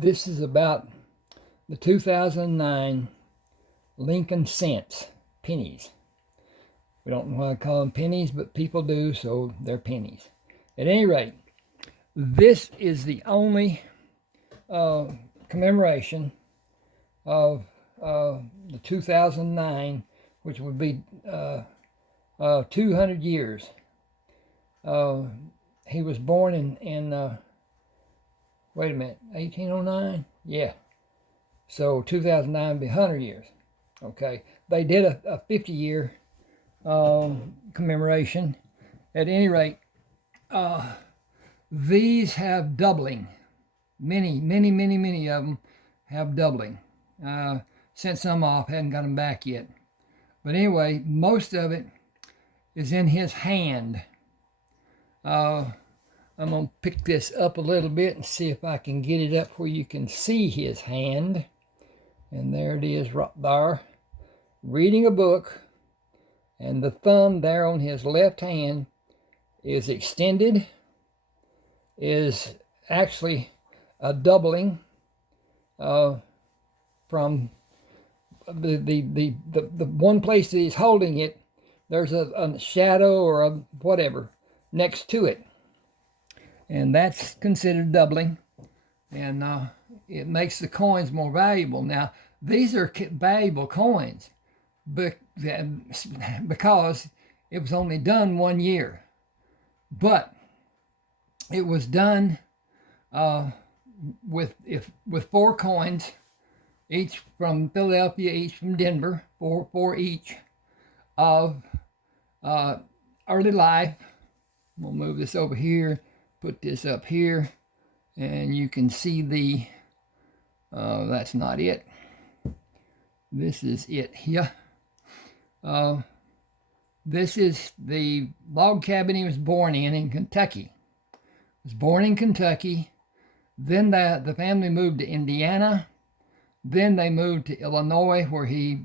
This is about the 2009 Lincoln cents, pennies. We don't know why I call them pennies, but people do, so they're pennies. At any rate, this is the only commemoration of the 2009, which would be 200 years. He was born in wait a minute, 1809? Yeah. So 2009 would be 100 years. Okay. They did a 50-year commemoration. At any rate, these have doubling. Many of them have doubling. Sent some off, hadn't got them back yet. But anyway, most of it is in his hand. I'm going to pick this up a little bit and see if I can get it up where you can see his hand. And there it is right there, reading a book. And the thumb there on his left hand is extended, is actually a doubling from the one place that he's holding it. There's a shadow or a whatever next to it. And that's considered doubling. And it makes the coins more valuable. Now, these are valuable coins because it was only done 1 year. But it was done with 4 coins, each from Philadelphia, each from Denver, four each of early life. We'll move this over here, put this up here, and you can see the, that's not it. This is it here. This is the log cabin he was born in Kentucky. He was born in Kentucky. Then the family moved to Indiana. Then they moved to Illinois, where he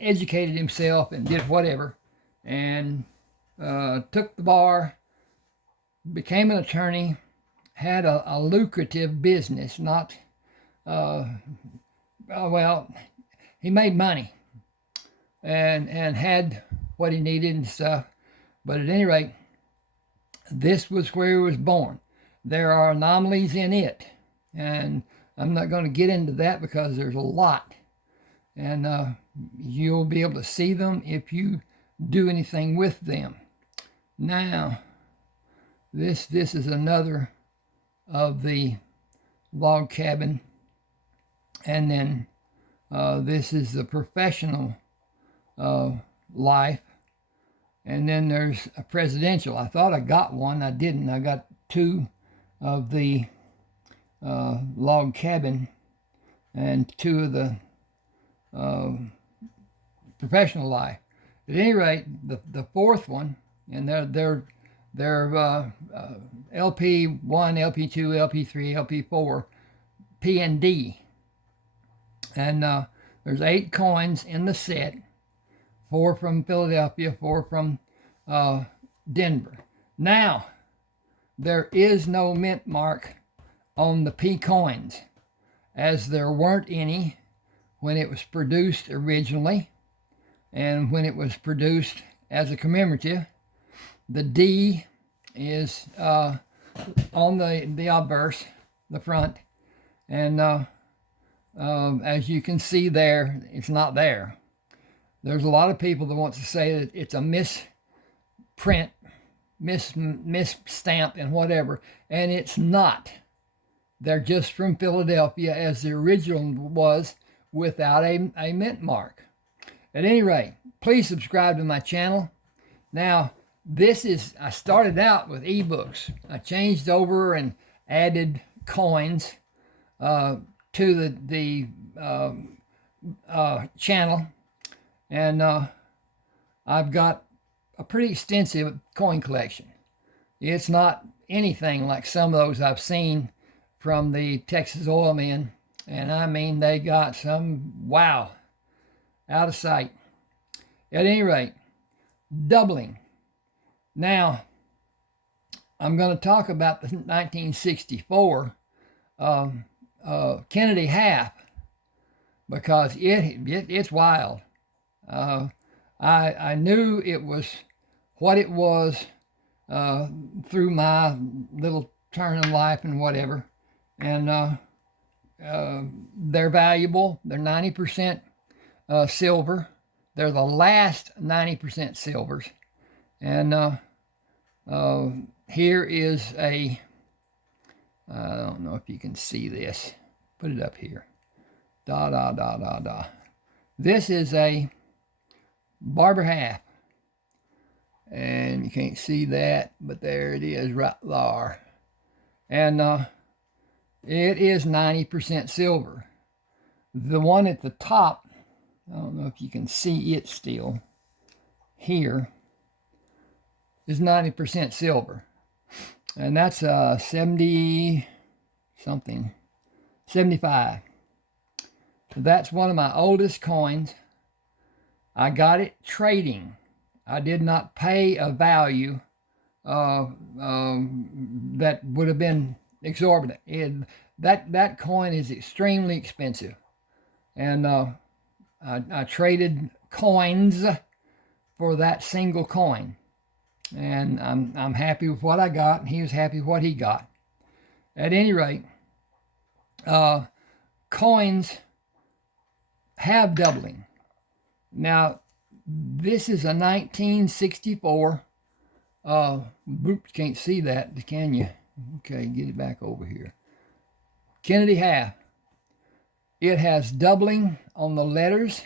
educated himself and did whatever, and took the bar, became an attorney, had a lucrative business, not, well, he made money and had what he needed and stuff. But at any rate, this was where he was born. There are anomalies in it, and I'm not going to get into that because there's a lot. And you'll be able to see them if you do anything with them. Now, this is another of the log cabin. And then this is the professional life. And then there's a presidential. I thought I got one. I didn't. I got 2 of the log cabin and 2 of the professional life. At any rate, the 4th one, and they're LP1, LP2, LP3, LP4, P and D. And there's 8 coins in the set, 4 from Philadelphia, 4 from Denver. Now, there is no mint mark on the P coins, as there weren't any when it was produced originally, and when it was produced as a commemorative. The D is on the obverse, the front, and as you can see there, it's not there. There's a lot of people that want to say that it's a misprint, misstamp and whatever, and it's not. They're just from Philadelphia, as the original was, without a mint mark. At any rate, please subscribe to my channel. Now, I started out with eBooks. I changed over and added coins to the channel, and I've got a pretty extensive coin collection. It's not anything like some of those I've seen from the Texas oil men, and I mean, they got some, wow, out of sight. At any rate, doubling. Now, I'm going to talk about the 1964 Kennedy half, because it's wild. I knew it was what it was through my little turn in life and whatever, and they're valuable. They're 90% silver. They're the last 90% silvers, and here is a. I don't know if you can see this. Put it up here. Da da da da da. This is a barber half. And you can't see that, but there it is right there. And it is 90% silver. The one at the top, I don't know if you can see it still, here, is 90% silver. And that's 70 something, 75. That's one of my oldest coins. I got it trading. I did not pay a value that would have been exorbitant. That coin is extremely expensive. And I traded coins for that single coin. And I'm happy with what I got, and he was happy with what he got. At any rate, coins have doubling. Now, this is a 1964. Can't see that, can you? Okay, get it back over here. Kennedy half. It has doubling on the letters.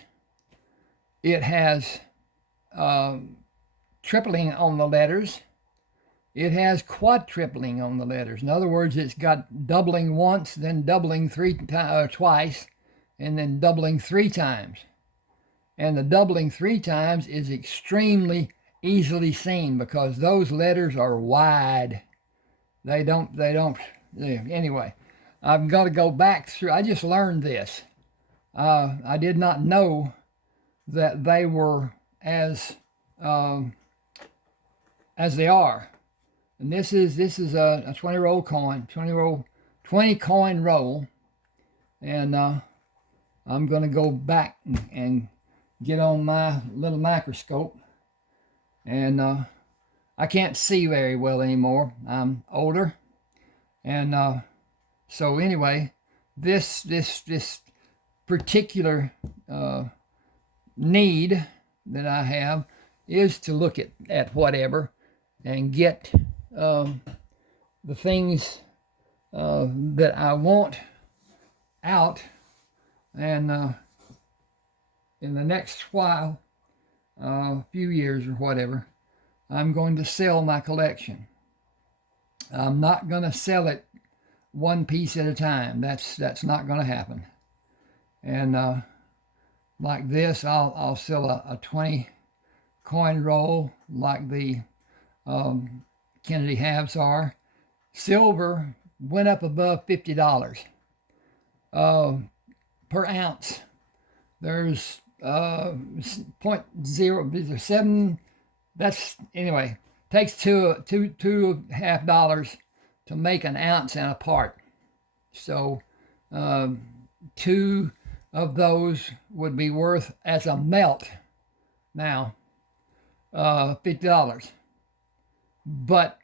It has tripling on the letters. It has quadrupling on the letters. In other words, it's got doubling once, then doubling twice, and then doubling 3 times. And the doubling 3 times is extremely easily seen because those letters are wide. They don't, anyway, I've got to go back through. I just learned this. I did not know that they were as they are. And this is a 20-roll coin, 20 coin roll. And I'm going to go back and get on my little microscope. And I can't see very well anymore. I'm older. And so anyway, this particular need that I have is to look at whatever and get the things that I want out. And in the next while, a few years or whatever, I'm going to sell my collection. I'm not going to sell it one piece at a time. That's not going to happen. And like this, I'll sell a 20 coin roll like the Kennedy halves are. Silver went up above $50 per ounce. There's 0.07. That's anyway. Takes $2.50 to make an ounce and a part. So 2 of those would be worth as a melt now $50. But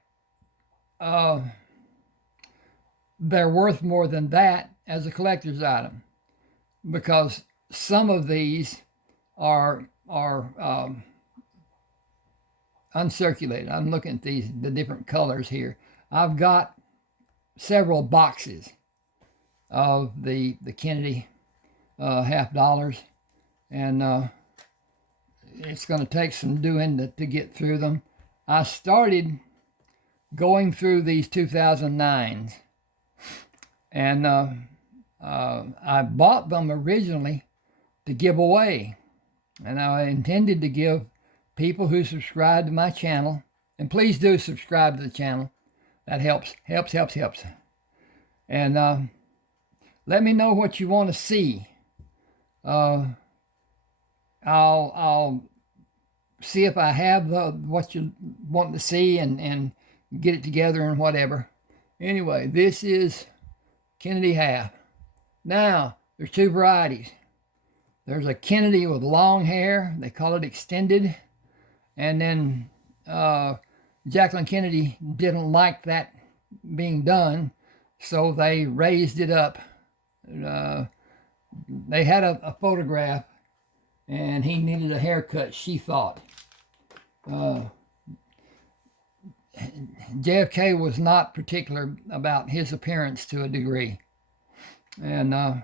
they're worth more than that as a collector's item, because some of these are uncirculated. I'm looking at the different colors here. I've got several boxes of the Kennedy $50, and it's going to take some doing to get through them. I started going through these 2009s, and I bought them originally to give away, and I intended to give people who subscribe to my channel, and please do subscribe to the channel. That helps. And let me know what you want to see. I'll see if I have what you want to see and get it together and whatever. Anyway, this is Kennedy half. Now, there's two varieties. There's a Kennedy with long hair. They call it extended. And then Jacqueline Kennedy didn't like that being done, so they raised it up. They had a photograph, and he needed a haircut, she thought. JFK was not particular about his appearance to a degree. And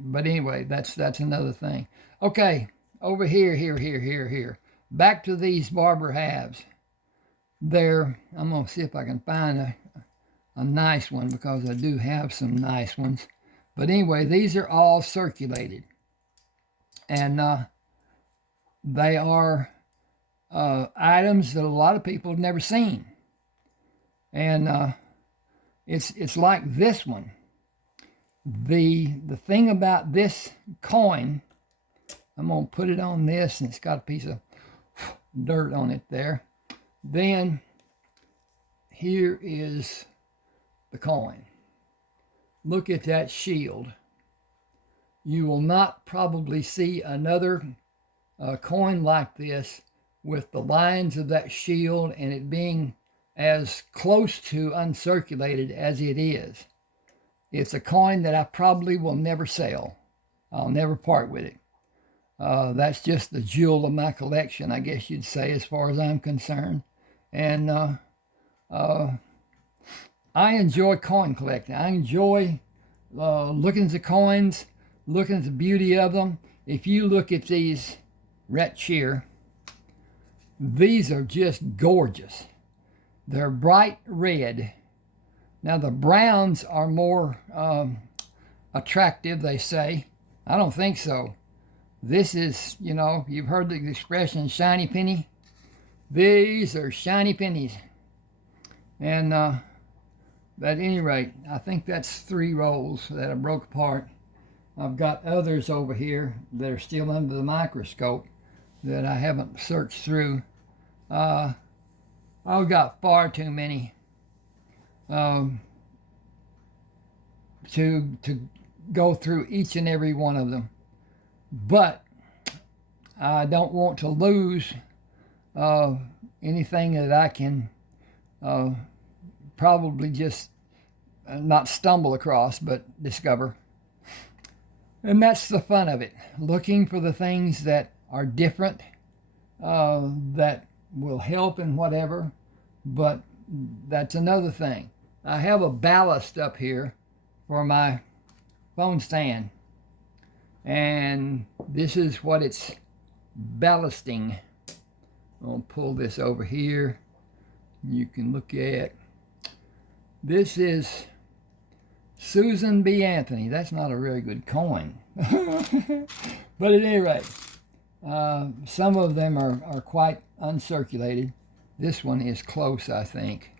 but anyway, that's another thing. Okay, over here. Back to these barber halves. There, I'm gonna see if I can find a nice one, because I do have some nice ones. But anyway, these are all circulated, and they are items that a lot of people have never seen. And it's like this one. The thing about this coin, I'm going to put it on this, and it's got a piece of dirt on it there. Then here is the coin. Look at that shield. You will not probably see another coin like this with the lines of that shield and it being as close to uncirculated as it is. It's a coin that I probably will never sell. I'll never part with it. That's just the jewel of my collection, I guess you'd say, as far as I'm concerned. And I enjoy coin collecting. I enjoy looking at the coins, looking at the beauty of them. If you look at these right here, these are just gorgeous. They're bright red. Now the browns are more attractive, they say. I don't think so. This is, you know, you've heard the expression shiny penny. These are shiny pennies. And at any rate, I think that's 3 rolls that I broke apart. I've got others over here that are still under the microscope that I haven't searched through. I've got far too many to go through each and every one of them. But I don't want to lose anything that I can probably just not stumble across, but discover. And that's the fun of it, looking for the things that are different, that will help in whatever. But that's another thing. I have a ballast up here for my phone stand, and this is what it's ballasting. I'll pull this over here. You can look at. This is Susan B. Anthony. That's not a really good coin. But at any rate, some of them are quite uncirculated. This one is close, I think.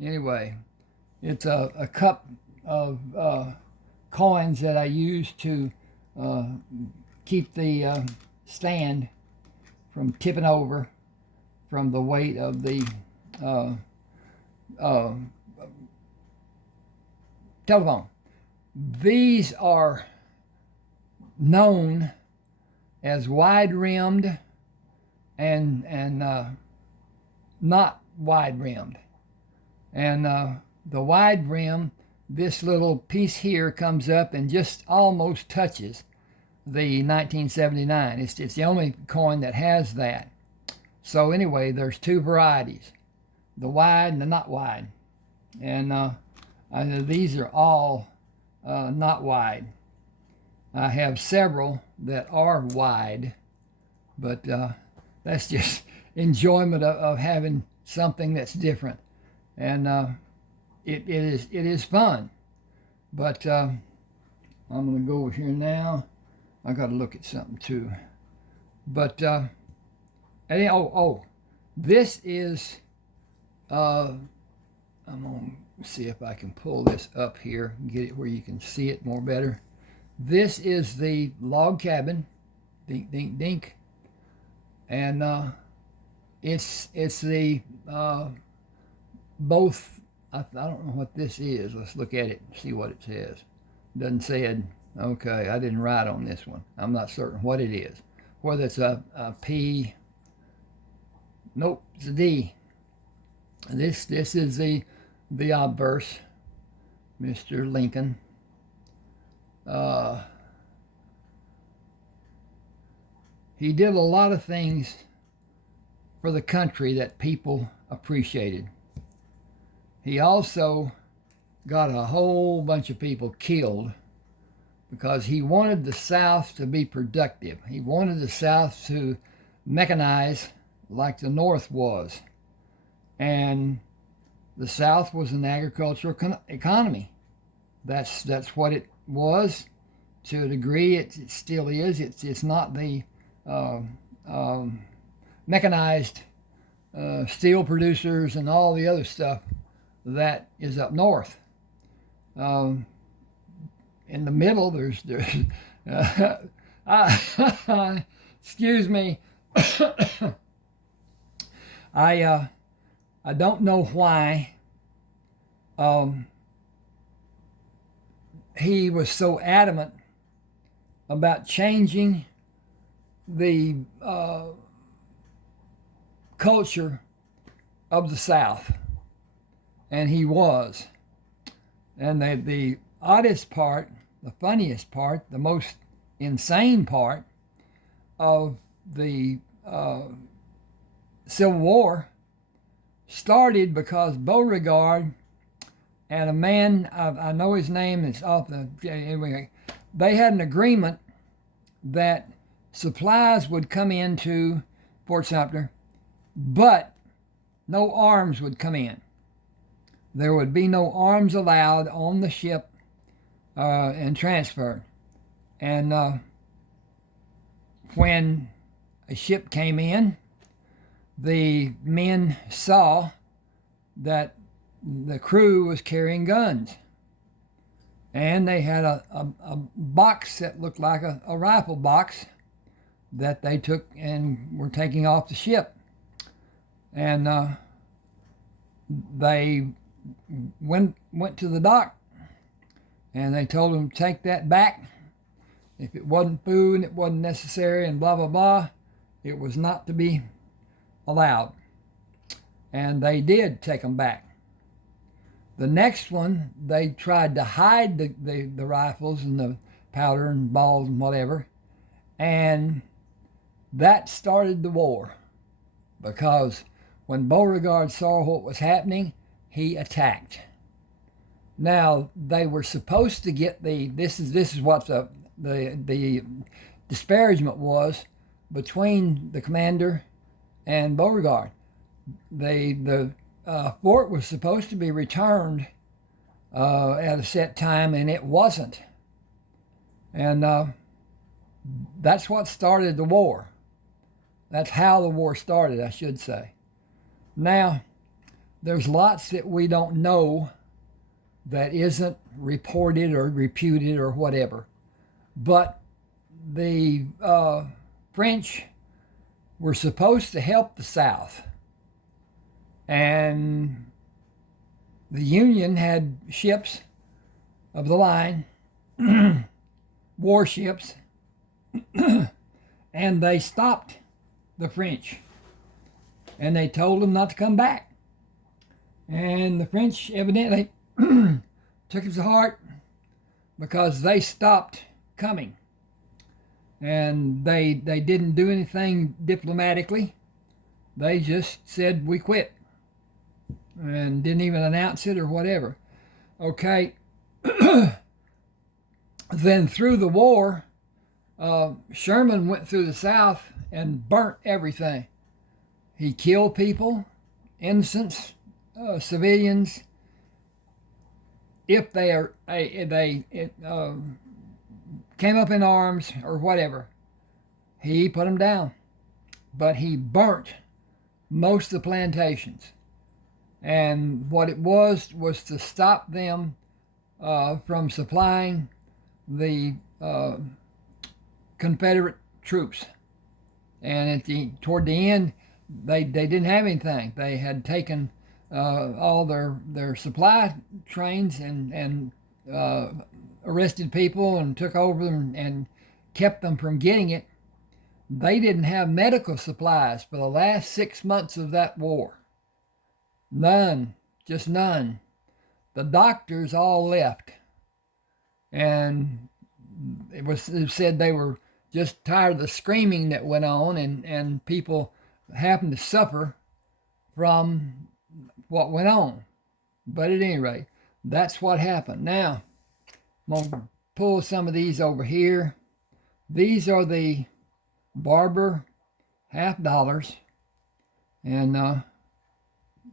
Anyway, it's a cup of coins that I use to keep the stand from tipping over from the weight of the telephone. These are known as wide-rimmed and not wide-rimmed. And the wide rim, this little piece here comes up and just almost touches the 1979. It's the only coin that has that. So anyway, there's 2 varieties, the wide and the not wide. And these are all not wide. I have several that are wide, but that's just enjoyment of having something that's different. And it is fun. But I'm going to go over here now. I got to look at something too. But this is I'm going to see if I can pull this up here and get it where you can see it more better. This is the log cabin, dink dink dink, and it's the both I don't know what this is. Let's look at it and see what it says. Doesn't say it. Okay, I didn't write on this one. I'm not certain what it is. Whether it's a P. Nope, it's a D. This is the obverse, Mr. Lincoln. He did a lot of things for the country that people appreciated. He also got a whole bunch of people killed because he wanted the South to be productive. He wanted the South to mechanize like the North was. And the South was an agricultural economy. That's what it was. To a degree, it still is. It's not the mechanized steel producers and all the other stuff that is up north. In the middle, there's excuse me. I don't know why he was so adamant about changing the culture of the South, and he was. And the oddest part, the funniest part, the most insane part of the Civil War started because Beauregard and a man, I know his name, is off the, anyway, they had an agreement that supplies would come into Fort Sumter, but no arms would come in. There would be no arms allowed on the ship and transferred. And when a ship came in, the men saw that the crew was carrying guns. And they had a box that looked like a rifle box that they took and were taking off the ship. And they went to the dock, and they told them to take that back. If it wasn't food and it wasn't necessary and blah, blah, blah, it was not to be allowed. And they did take them back. The next one, they tried to hide the rifles and the powder and balls and whatever, and that started the war, because when Beauregard saw what was happening, he attacked. Now, they were supposed to get this is what the disparagement was between the commander and Beauregard. The fort was supposed to be returned at a set time, and it wasn't. And that's what started the war. That's how the war started, I should say. Now, there's lots that we don't know that isn't reported or reputed or whatever. But the French were supposed to help the South. And the Union had ships of the line, warships, and they stopped the French. And they told them not to come back. And the French evidently took it to heart, because they stopped coming. And they didn't do anything diplomatically. They just said, we quit. And didn't even announce it or whatever. Okay. Then through the war, Sherman went through the South and burnt everything. He killed people, innocents, civilians. If they came up in arms or whatever, he put them down. But he burnt most of the plantations. And what it was to stop them from supplying the Confederate troops. And toward the end, they didn't have anything. They had taken all their supply trains and arrested people and took over them and kept them from getting it. They didn't have medical supplies for the last 6 months of that war. None, just none. The doctors all left, and it said they were just tired of the screaming that went on, and people happened to suffer from what went on. But at any rate, that's what happened. Now, I'm going to pull some of these over here. These are the Barber half dollars, and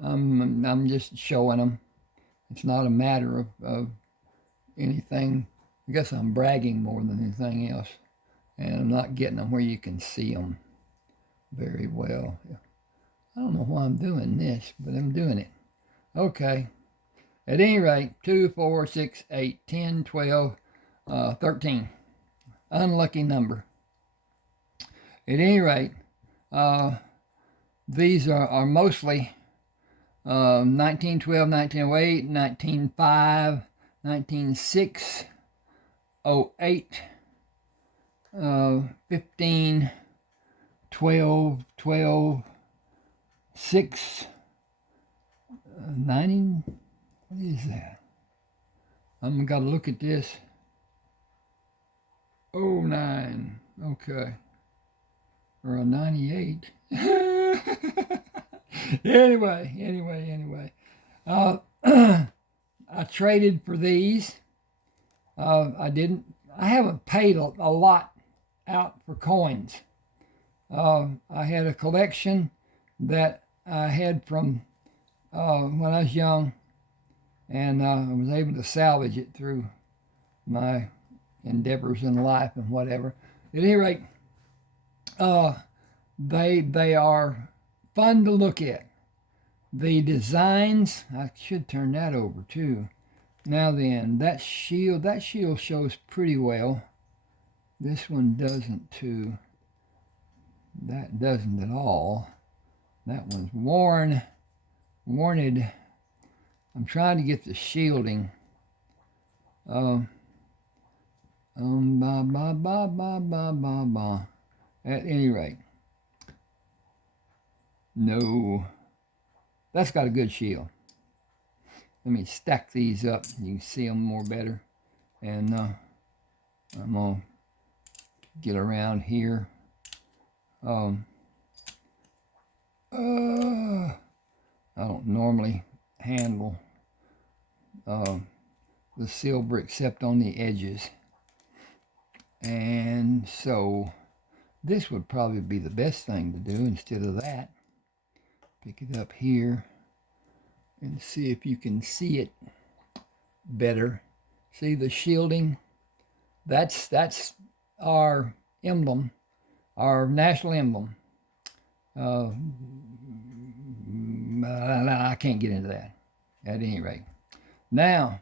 I'm just showing them. It's not a matter of anything. I guess I'm bragging more than anything else, and I'm not getting them where you can see them very well. I don't know why I'm doing this, but I'm doing it. Okay. At any rate, 2, 4, 6, 8, 10, 12, 13. Unlucky number. At any rate, these are mostly 1912, 1908, 1905, 1906, 08, 15, 12, 12, 6, 90. What is that? I'm got to look at this. 09. Okay. Or a 98. Anyway. I traded for these. I haven't paid a lot out for coins. I had a collection that I had from when I was young, and I was able to salvage it through my endeavors in life and whatever. At any rate, they are fun to look at. The designs, I should turn that over too. Now then, that shield shows pretty well. This one doesn't too. That doesn't at all. That one's worn. I'm trying to get the shielding. At any rate, no, that's got a good shield. Let me stack these up. You can see them more better. And I'm gonna get around here. I don't normally handle the silver except on the edges, and so this would probably be the best thing to do instead of that. Pick it up here and see if you can see it better. See the shielding? That's our emblem, our national emblem. I can't get into that at any rate. Now,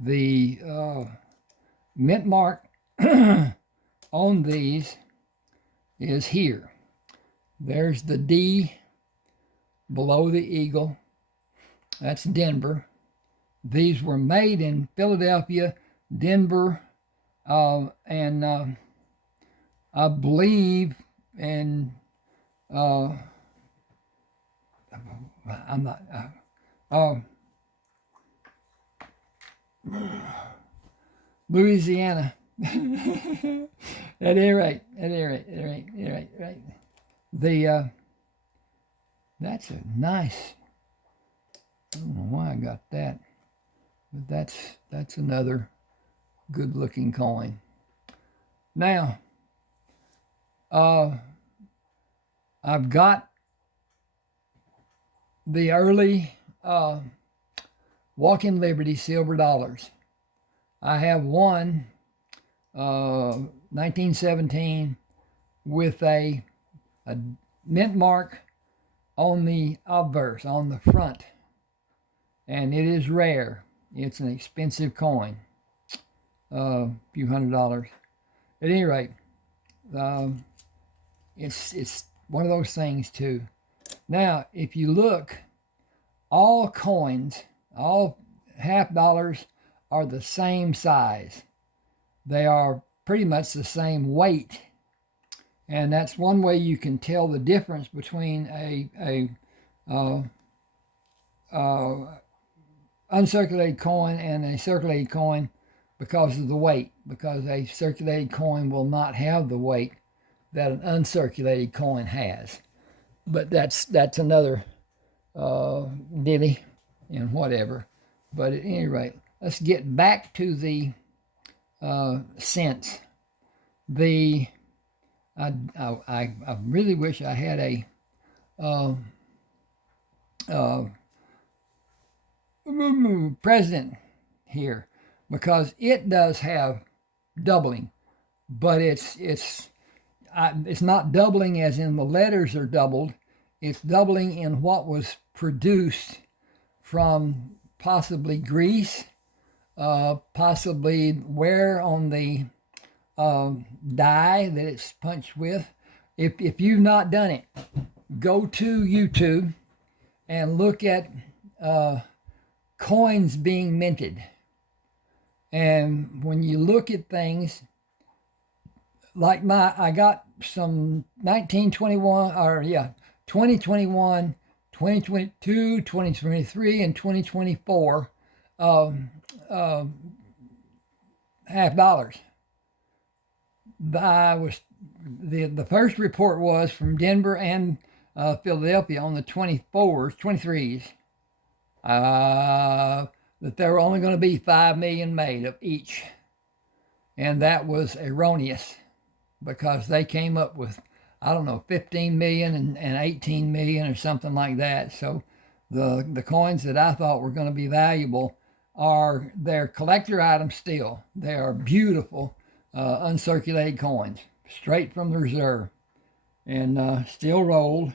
the mint mark on these is here. There's the D below the eagle. That's Denver. These were made in Philadelphia, Denver, and I believe in I'm not Louisiana. At any rate. The that's a nice. I don't know why I got that, but that's another good-looking coin. Now, I've got the early Walk in Liberty silver dollars. I have one 1917 with a mint mark on the obverse, on the front, and it is rare. It's an expensive coin, a few $100s. At any rate, it's one of those things too. Now, if you look all coins, all half dollars are the same size. They are pretty much the same weight. And that's one way you can tell the difference between a uncirculated coin and a circulated coin, because of the weight. Because a circulated coin will not have the weight that an uncirculated coin has. But that's another ditty and whatever. But at any rate, let's get back to the cents. I really wish I had a president here, because it does have doubling, but it's not doubling as in the letters are doubled. It's doubling in what was produced from possibly grease, possibly wear on the die that it's punched with. If you've not done it, go to YouTube and look at coins being minted. And when you look at things like I got some 2021, 2022, 2023, and 2024 half dollars. The first report was from Denver and Philadelphia on the 23s, that there were only going to be 5 million made of each. And that was erroneous, because they came up with, 15 million and 18 million or something like that. So the coins that I thought were going to be valuable they're collector items still. They are beautiful uncirculated coins, straight from the reserve, and still rolled.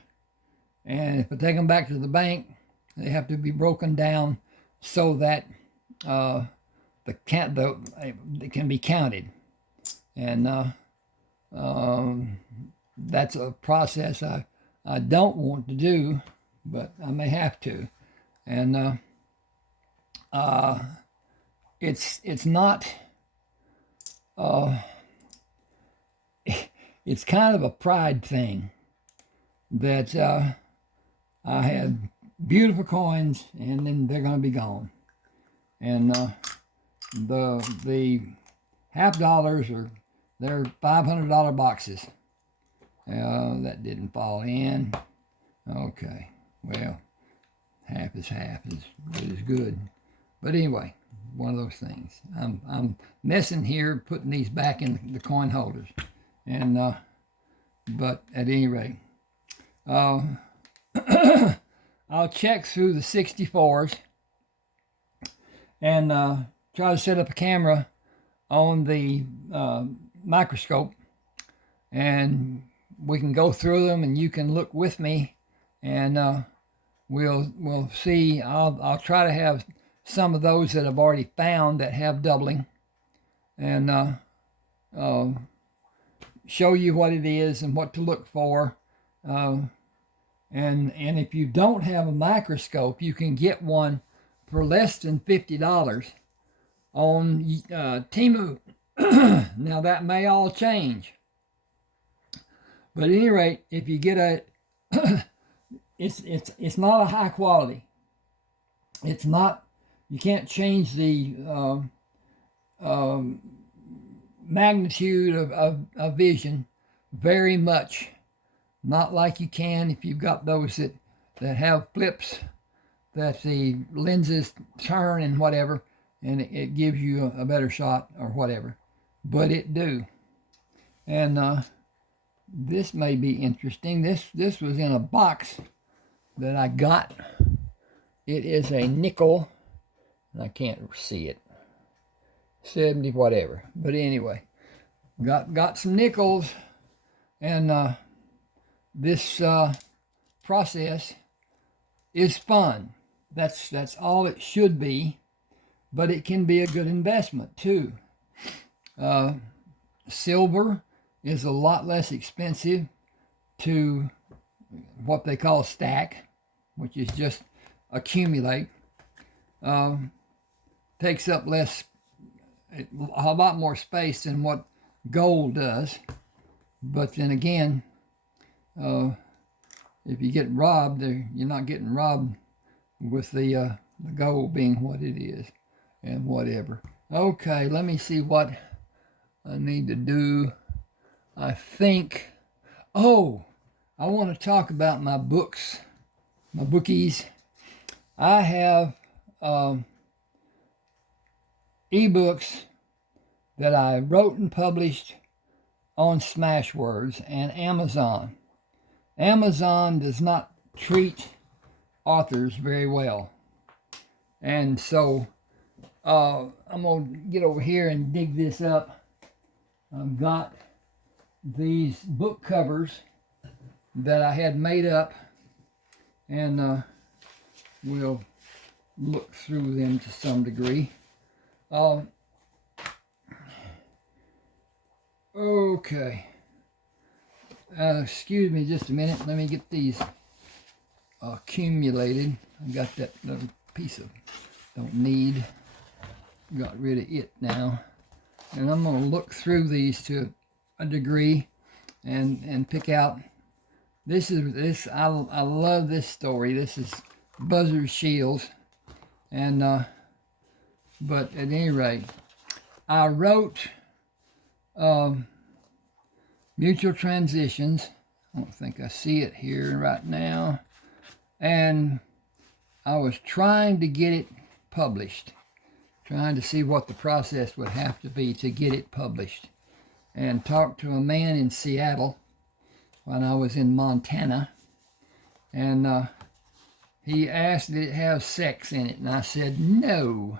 And if I take them back to the bank, they have to be broken down so that it can be counted. And that's a process I don't want to do, but I may have to. And it's not. It's kind of a pride thing that I had beautiful coins and then they're going to be gone. And the half dollars they're $500 boxes. That didn't fall in. Okay, well, half is half is good as good. But anyway, one of those things. I'm messing here, putting these back in the coin holders, and but at any rate, I'll check through the 64s and try to set up a camera on the microscope, and we can go through them, and you can look with me, and we'll see. I'll try to have some of those that I've already found that have doubling, and show you what it is and what to look for. And if you don't have a microscope, you can get one for less than $50 on Temu. Now that may all change, but at any rate, if you get it's not a high quality. It's not. You can't change the magnitude of vision very much. Not like you can if you've got those that have flips, that the lenses turn and whatever, and it gives you a better shot or whatever. But it do. And this may be interesting. This was in a box that I got. It is a nickel. I can't see it. 70 whatever. But anyway, got some nickels, and this process is fun. That's all it should be, but it can be a good investment too. Silver is a lot less expensive to what they call stack, which is just accumulate. Takes up a lot more space than what gold does. But then again, if you get robbed, you're not getting robbed with the gold being what it is and whatever. Okay, let me see what I need to do. I think, I want to talk about my books, my bookies. I have eBooks that I wrote and published on Smashwords and Amazon. Amazon does not treat authors very well. And so I'm going to get over here and dig this up. I've got these book covers that I had made up, and we'll look through them to some degree. Okay. Excuse me just a minute. Let me get these accumulated. I got that little piece of don't need. Got rid of it now. And I'm going to look through these to a degree and pick out. I love this story. This is Buzzard Shields. And but at any rate, I wrote Mutual Transitions. I don't think I see it here right now. And I was trying to get it published, trying to see what the process would have to be to get it published, and talked to a man in Seattle when I was in Montana, and he asked did it have sex in it, and I said no.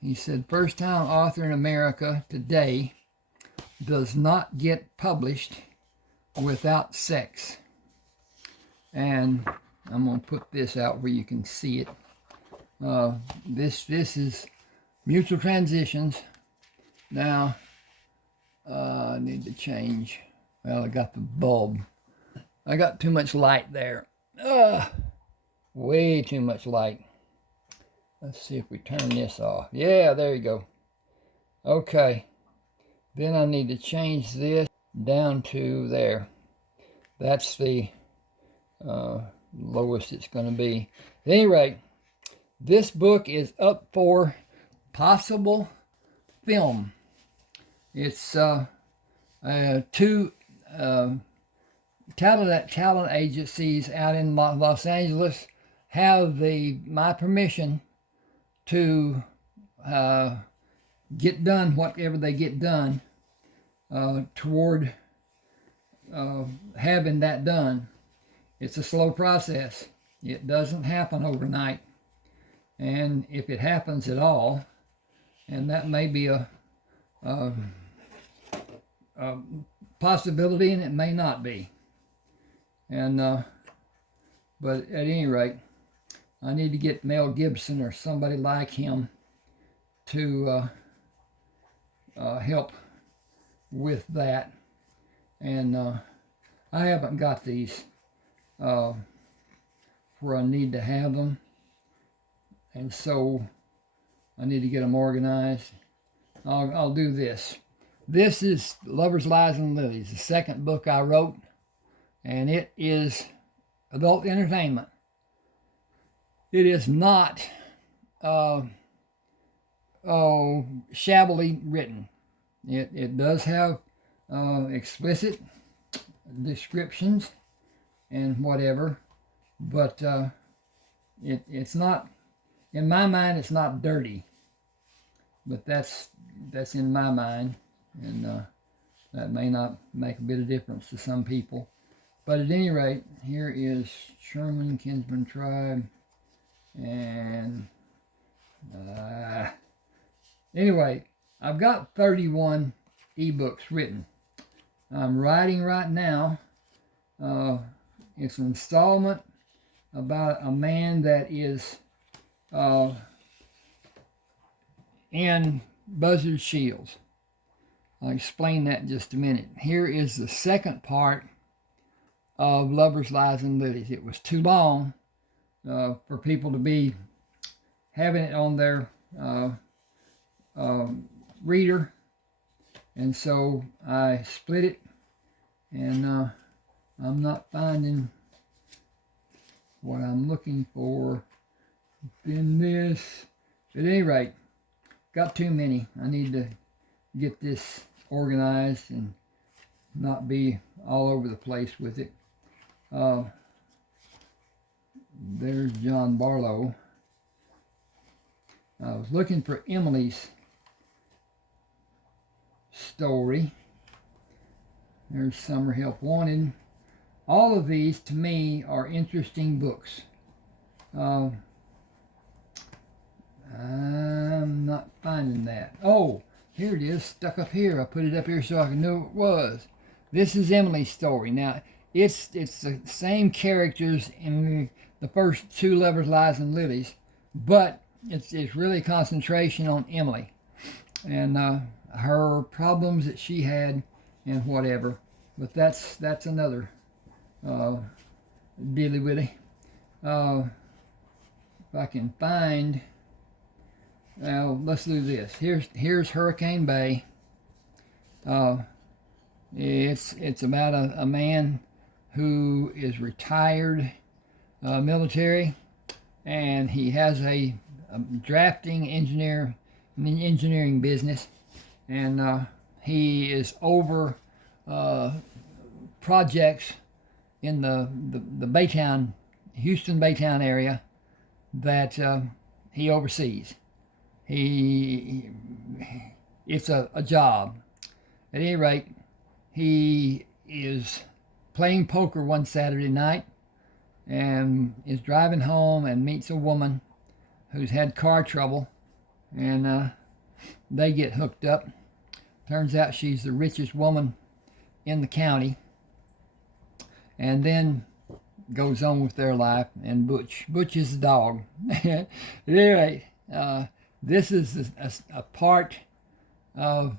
He said first time author in America today does not get published without sex. And I'm going to put this out where you can see it. This is Mutual Transitions. Now, I need to change. Well, I got the bulb. I got too much light there. Way too much light. Let's see if we turn this off. Yeah, there you go. Okay. Then I need to change this down to there. That's the lowest it's going to be. At any rate, this book is up for possible film. It's two talent agencies out in Los Angeles have my permission to get done whatever they get done toward having that done. It's a slow process. It doesn't happen overnight. And if it happens at all, and that may be a possibility, and it may not be. And but at any rate, I need to get Mel Gibson or somebody like him to help with that. And I haven't got these where I need to have them, and so I need to get them organized. I'll do this. This is Lovers, Lies, and Lilies, the second book I wrote, and it is adult entertainment. It is not shabbily written. It does have explicit descriptions and whatever, but it's not, in my mind, it's not dirty. But that's in my mind, and that may not make a bit of difference to some people. But at any rate, here is Sherman Kinsman Tribe, and anyway, I've got 31 ebooks written. I'm writing right now. It's an installment about a man that is in Buzzard Shields. I'll explain that in just a minute. Here is the second part of Lovers, Lies, and Lilies. It was too long. for people to be having it on their reader, and so I split it, and I'm not finding what I'm looking for in this. At any rate, got too many. I need to get this organized and not be all over the place with it. There's John Barlow. I was looking for Emily's story. There's Summer Help Wanted. All of these, to me, are interesting books. I'm not finding that. Oh, here it is, stuck up here. I put it up here so I could know what it was. This is Emily's story. Now, it's the same characters in the first two, Lovers, Lies, and Lilies, but it's really a concentration on Emily and her problems that she had and whatever. But that's another dilly willy. If I can find, well, let's do this. Here's Hurricane Bay. It's about a man who is retired military, and he has a drafting engineering business, and he is over projects in the Baytown, Houston Baytown area that he oversees. It's a job. At any rate, he is playing poker one Saturday night and is driving home and meets a woman who's had car trouble, and they get hooked up. Turns out she's the richest woman in the county, and then goes on with their life. And Butch is the dog. At any rate, this is a part of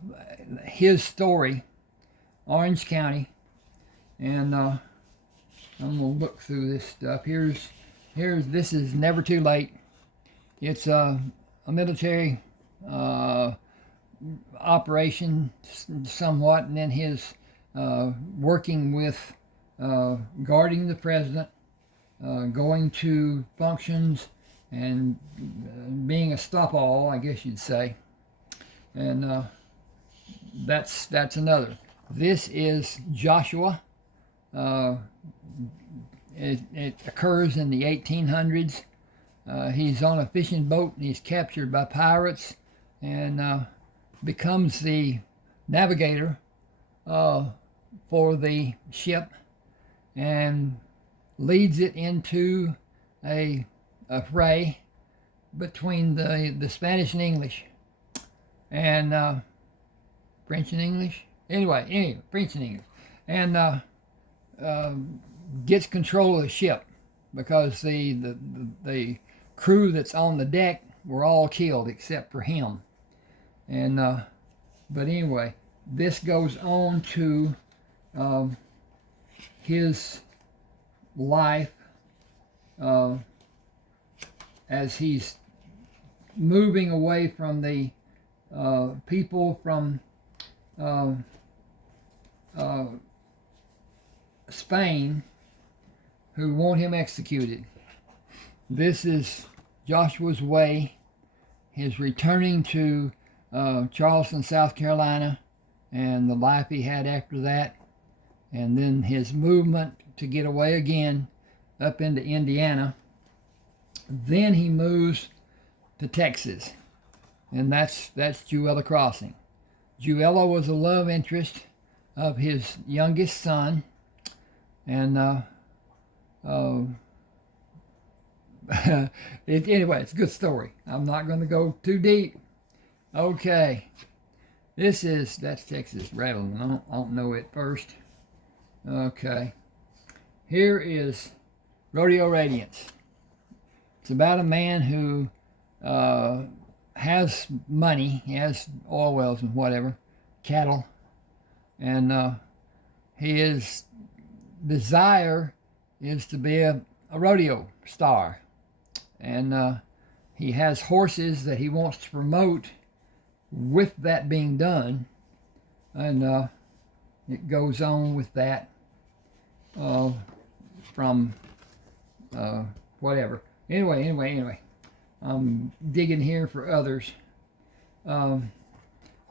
his story, Orange County, and I'm gonna look through this stuff. This is Never Too Late. It's a military operation somewhat, and then his working with guarding the president, going to functions, and being a stop-all, I guess you'd say. And that's another. This is Joshua. It occurs in the 1800s. He's on a fishing boat, and he's captured by pirates, and becomes the navigator for the ship, and leads it into a fray between the Spanish and English, and French and English. Anyway, French and English, and gets control of the ship because the crew that's on the deck were all killed except for him. And but anyway, this goes on to his life as he's moving away from the people from Spain who want him executed. This is Joshua's way, his returning to Charleston, South Carolina, and the life he had after that, and then his movement to get away again up into Indiana. Then he moves to Texas, and that's Jewella Crossing. Jewella was a love interest of his youngest son, and anyway, it's a good story. I'm not going to go too deep. Okay, that's Texas Rattling. I don't know it first. Okay, here is Rodeo Radiance. It's about a man who has money. He has oil wells and whatever, cattle, and his desire is to be a rodeo star. and he has horses that he wants to promote with that being done, and it goes on with that from whatever. Anyway, I'm digging here for others.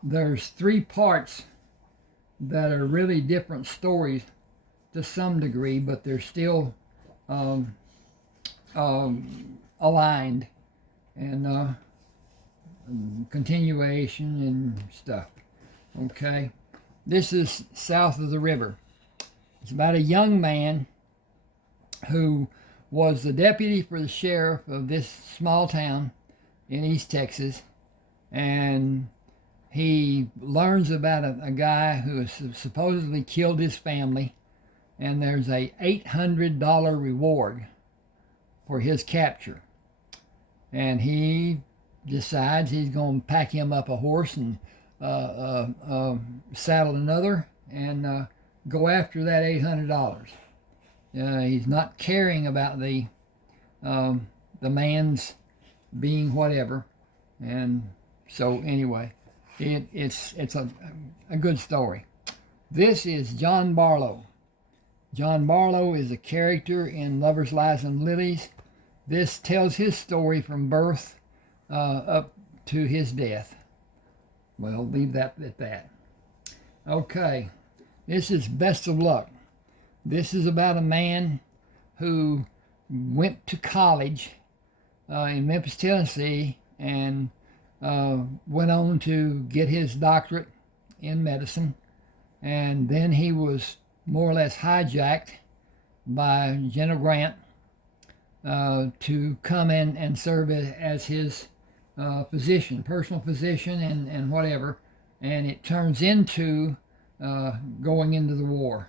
There's 3 parts that are really different stories to some degree, but they're still aligned and continuation and stuff. Okay, this is south of the river. It's about a young man who was the deputy for the sheriff of this small town in East Texas, and he learns about a guy who has supposedly killed his family, and there's a $800 reward for his capture. And he decides he's going to pack him up a horse and saddle another and go after that $800. He's not caring about the man's being whatever, and so anyway, it's a good story. This is John Barlow. John Barlow is a character in Lovers, Lies, and Lilies. This tells his story from birth up to his death. Well, leave that at that. Okay, this is Best of Luck. This is about a man who went to college in Memphis, Tennessee, and went on to get his doctorate in medicine. And then he was more or less hijacked by General Grant to come in and serve as his physician, personal physician, and whatever. And it turns into going into the war.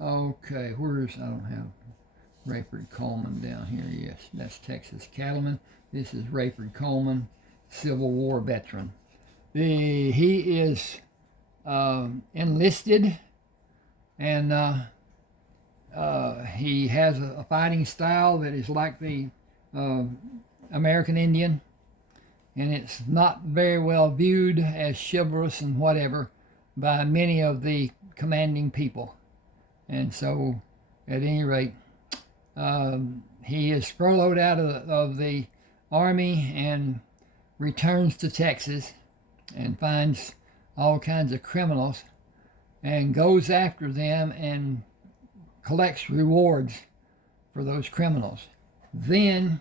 Okay, I don't have Rayford Coleman down here. Yes, that's Texas Cattleman. This is Rayford Coleman, Civil War veteran. He is enlisted, and he has a fighting style that is like the American Indian, and it's not very well viewed as chivalrous and whatever by many of the commanding people. And so, at any rate, he is furloughed out of the army and returns to Texas and finds all kinds of criminals and goes after them and collects rewards for those criminals. Then,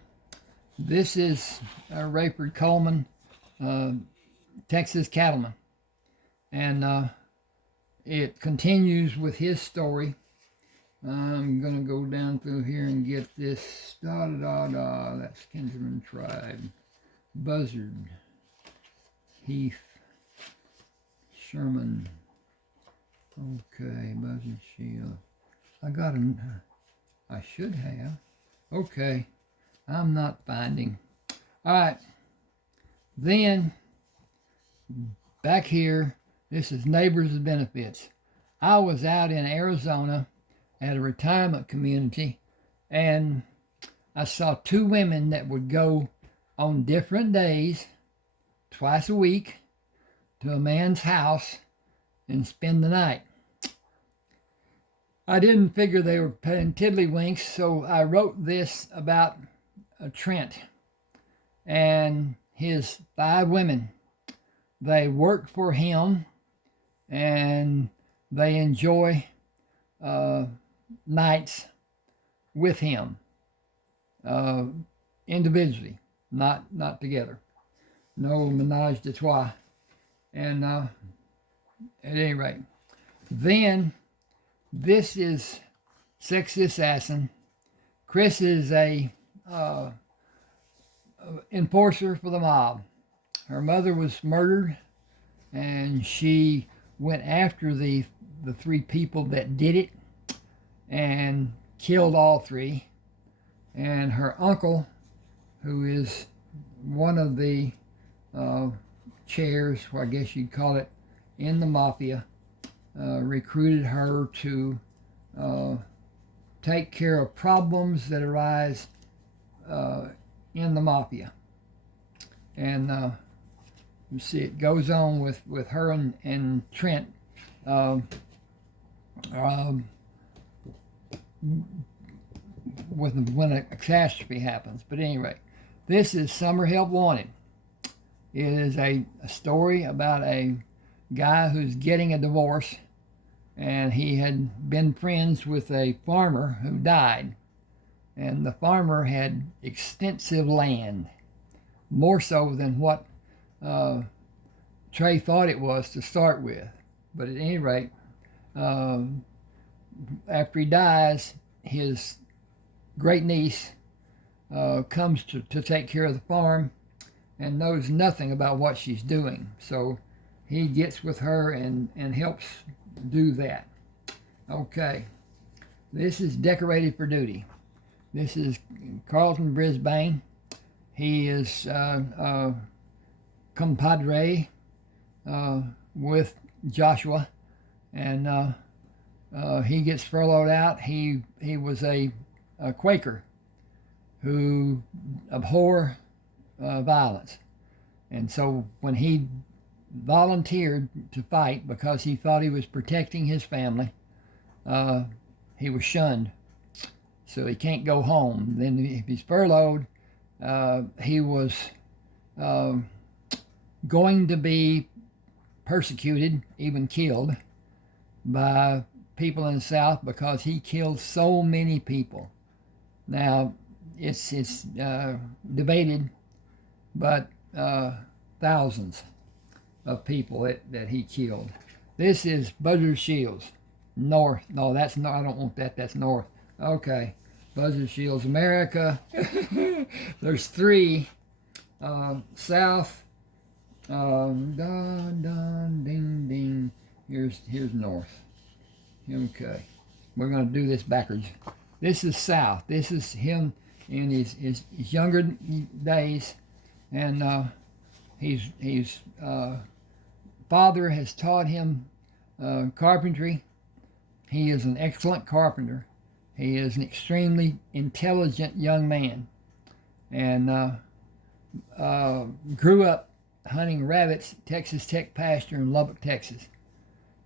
this is Rayford Coleman, Texas Cattleman. And it continues with his story. I'm going to go down through here and get this. That's Kinsman Tribe. Buzzard. Heath. Sherman. Okay, Buzzard Shield. I should have. Okay, I'm not finding. All right. Then, back here, this is Neighbors with Benefits. I was out in Arizona at a retirement community, and I saw 2 women that would go on different days, twice a week, to a man's house and spend the night. I didn't figure they were paying tiddlywinks, so I wrote this about Trent and his 5 women. They work for him, and they enjoy nights with him, individually, not together. No menage a trois. And at any rate, then this is Sexy Assassin. Chris is a enforcer for the mob. Her mother was murdered, and she went after the 3 people that did it and killed all 3. And her uncle, who is one of the chairs, I guess you'd call it, in the mafia, recruited her to take care of problems that arise in the mafia. And you see, it goes on with her and Trent. When a catastrophe happens. But anyway, this is Summer Help Wanted. It is a story about a guy who's getting a divorce, and he had been friends with a farmer who died. And the farmer had extensive land, more so than what Trey thought it was to start with. But at any rate, after he dies, his great niece comes to take care of the farm and knows nothing about what she's doing. So he gets with her and helps do that. Okay, this is Decorated for Duty. This is Carlton Brisbane. He is compadre with Joshua, and he gets furloughed out. He was a Quaker who abhor violence, and so when he volunteered to fight because he thought he was protecting his family, he was shunned, so he can't go home. Then if he's furloughed, he was going to be persecuted, even killed, by people in the South because he killed so many people. Now, it's debated, but thousands of people that he killed. This is Buzzard Shields, north. No, that's not. I don't want that. That's north. Okay, Buzzard Shields, America. There's three. South. Dun dun ding ding. Here's north. Okay, we're going to do this backwards. This is south. This is him in his younger days, and his father has taught him carpentry. He is an excellent carpenter. He is an extremely intelligent young man, and grew up hunting rabbits at Texas Tech pasture in Lubbock, Texas.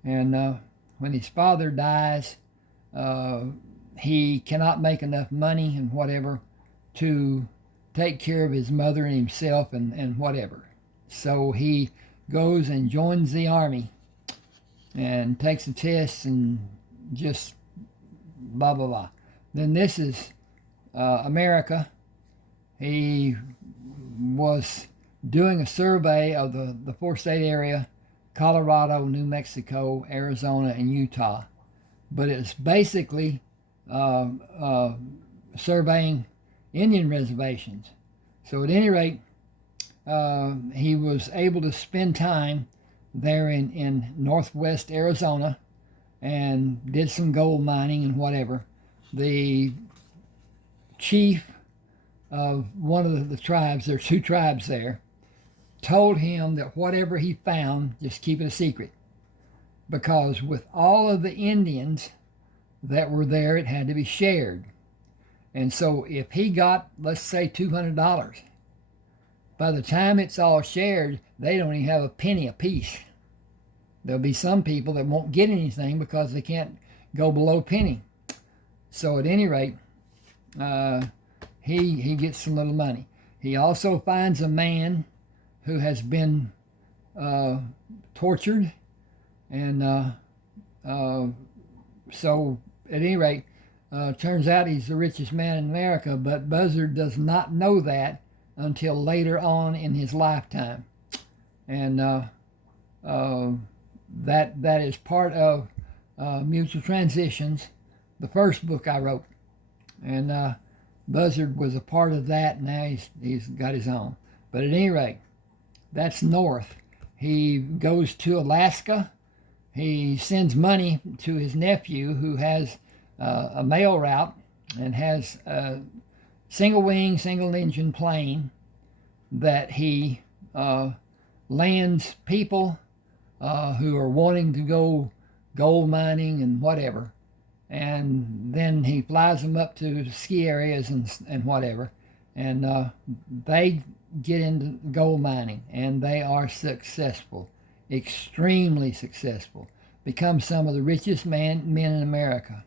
And when his father dies, he cannot make enough money and whatever to take care of his mother and himself and whatever. So he goes and joins the army and takes the tests and just blah, blah, blah. Then this is America. He was doing a survey of the four-state area: Colorado, New Mexico, Arizona, and Utah. But it's basically surveying Indian reservations. So at any rate, he was able to spend time there in northwest Arizona and did some gold mining and whatever. The chief of one of the tribes, there's two tribes there, told him that whatever he found, just keep it a secret. Because with all of the Indians that were there, it had to be shared. And so if he got, let's say, $200, by the time it's all shared, they don't even have a penny apiece. There'll be some people that won't get anything because they can't go below a penny. So at any rate, he gets some little money. He also finds a man who has been tortured, and so at any rate, turns out he's the richest man in America, but Buzzard does not know that until later on in his lifetime. And that is part of Mutual Transitions, the first book I wrote. And Buzzard was a part of that, and now he's got his own. But at any rate, that's north. He goes to Alaska. He sends money to his nephew, who has a mail route and has a single-wing, single-engine plane that he lands people who are wanting to go gold mining and whatever. and then he flies them up to ski areas and whatever, and they get into gold mining, and they are successful, extremely successful, become some of the richest men in America.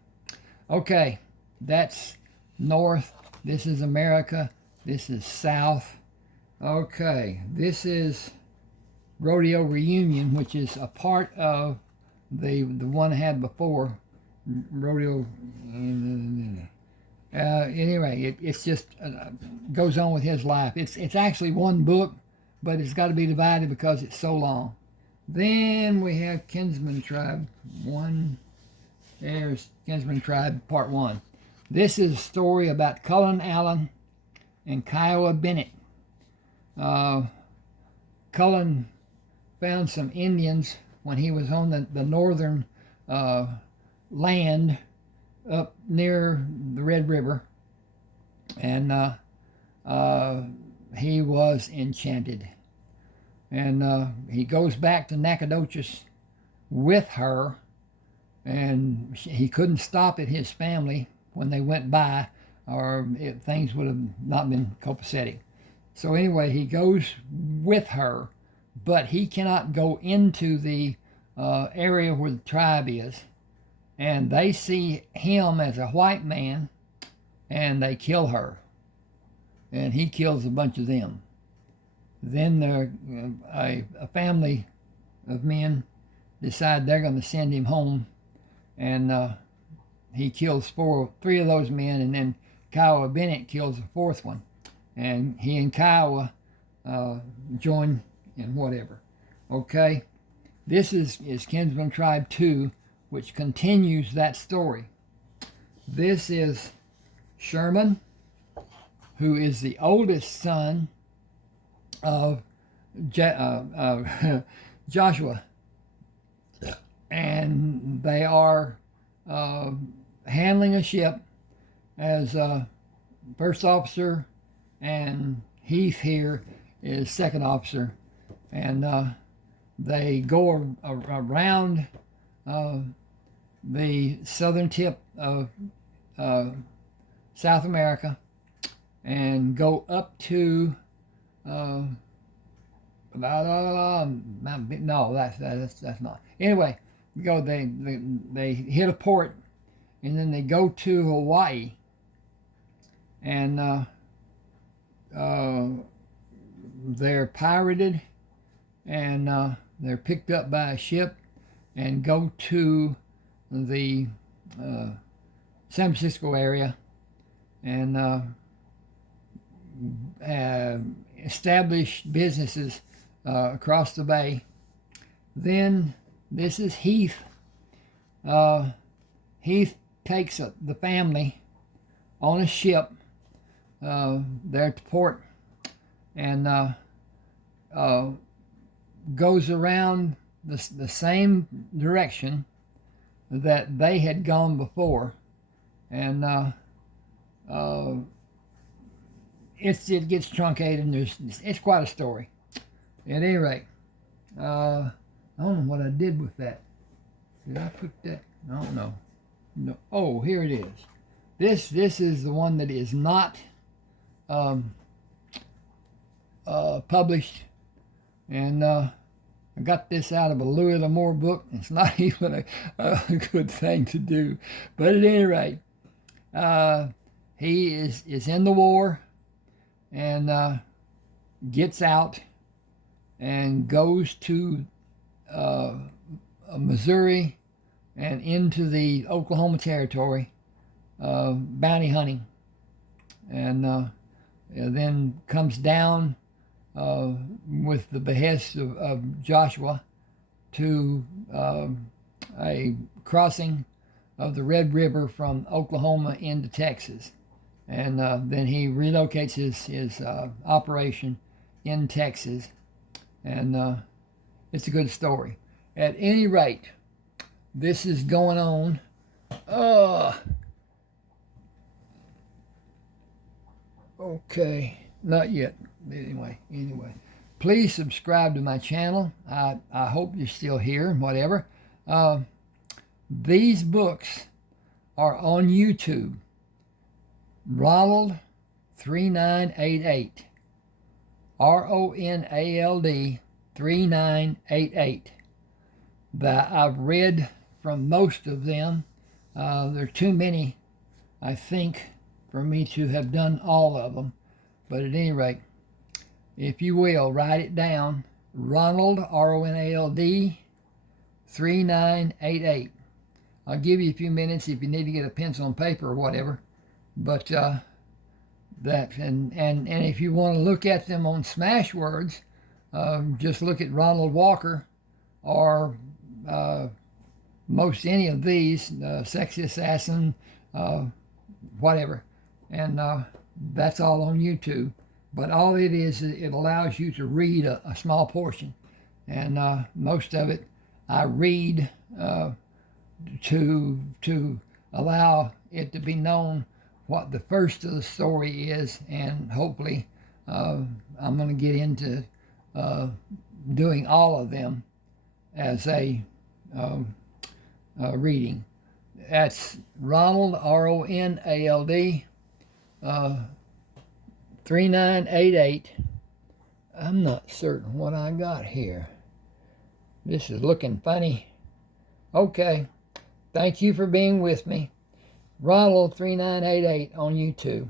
Okay, that's north. This is America. This is south. Okay, this is Rodeo Reunion, which is a part of the one I had before. Rodeo. Anyway, it's just goes on with his life. It's actually one book, but it's got to be divided because it's so long. Then we have Kinsman Tribe 1. There's Kinsman Tribe Part 1. This is a story about Cullen Allen and Kiowa Bennett. Cullen found some Indians when he was on the northern land up near the Red River, and he was enchanted. And he goes back to Nacogdoches with her, and he couldn't stop at his family when they went by, or things would have not been copacetic. So anyway, he goes with her, but he cannot go into the area where the tribe is, and they see him as a white man, and they kill her, and he kills a bunch of them. Then a family of men decide they're going to send him home, and he kills three of those men, and then Kiowa Bennett kills the fourth one, and he and Kiowa join in whatever. Okay, this is Kinsman Tribe 2, which continues that story. This is Sherman, who is the oldest son of Joshua, and they are handling a ship as first officer, and Heath here is second officer, and they go around the southern tip of South America and go up to no, that's not. Anyway, they hit a port, and then they go to Hawaii, and they're pirated, and they're picked up by a ship and go to the San Francisco area and establish businesses across the bay. Then this is Heath. Heath takes the family on a ship there at the port, and goes around the same direction that they had gone before, and it gets truncated, and it's quite a story. At any rate, I don't know what I did with that. Did I put that? I don't know. No. Oh, here it is. This is the one that is not published, and I got this out of a Louis L'Amour book. It's not even a good thing to do, but at any rate, he is in the war, and gets out and goes to Missouri and into the Oklahoma Territory, bounty hunting, and then comes down with the behest of Joshua to a crossing of the Red River from Oklahoma into Texas, and then he relocates his operation in Texas, and it's a good story. At any rate, this is going on. Okay, not yet. Anyway, please subscribe to my channel. I hope you're still here, whatever. These books are on YouTube. Ronald 3988. RONALD 3988. That I've read from most of them. There are too many, I think, for me to have done all of them. But at any rate, if you will, write it down. Ronald, RONALD 3988. I'll give you a few minutes if you need to get a pencil and paper or whatever. But that and if you want to look at them on Smashwords, just look at Ronald Walker or most any of these, Sexy Assassin, whatever, and that's all on YouTube. But all it is, it allows you to read a small portion, and most of it I read to allow it to be known what the first of the story is, and hopefully I'm going to get into doing all of them as a reading. That's Ronald, RONALD 3988. I'm not certain what I got here. This is looking funny. Okay. Thank you for being with me. Ronald 3988 on YouTube.